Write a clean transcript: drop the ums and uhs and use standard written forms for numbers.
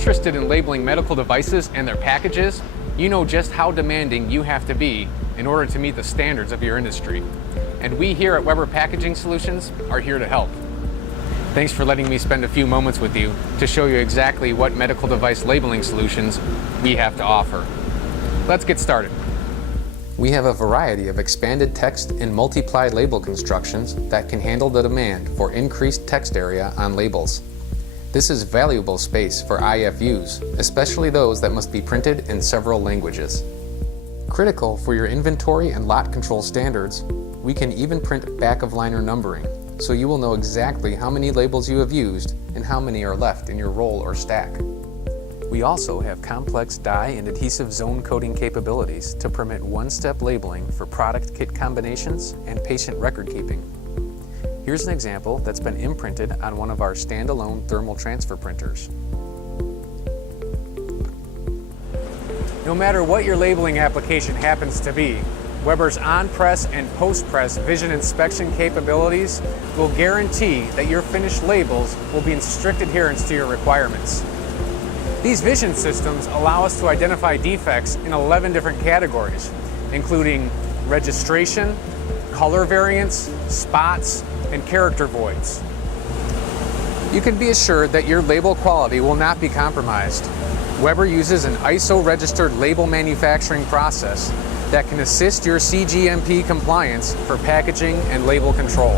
interested in labeling medical devices and their packages, you know just how demanding you have to be in order to meet the standards of your industry. And we here at Weber Packaging Solutions are here to help. Thanks for letting me spend a few moments with you to show you exactly what medical device labeling solutions we have to offer. Let's get started. We have a variety of expanded text and multi-ply label constructions that can handle the demand for increased text area on labels. This is valuable space for IFUs, especially those that must be printed in several languages. Critical for your inventory and lot control standards, we can even print back-of-liner numbering, so you will know exactly how many labels you have used and how many are left in your roll or stack. We also have complex dye and adhesive zone coding capabilities to permit one-step labeling for product kit combinations and patient record keeping. Here's an example that's been imprinted on one of our standalone thermal transfer printers. No matter what your labeling application happens to be, Weber's on-press and post-press vision inspection capabilities will guarantee that your finished labels will be in strict adherence to your requirements. These vision systems allow us to identify defects in 11 different categories, including registration, color variants, spots, and character voids. You can be assured that your label quality will not be compromised. Weber uses an ISO-registered label manufacturing process that can assist your CGMP compliance for packaging and label control.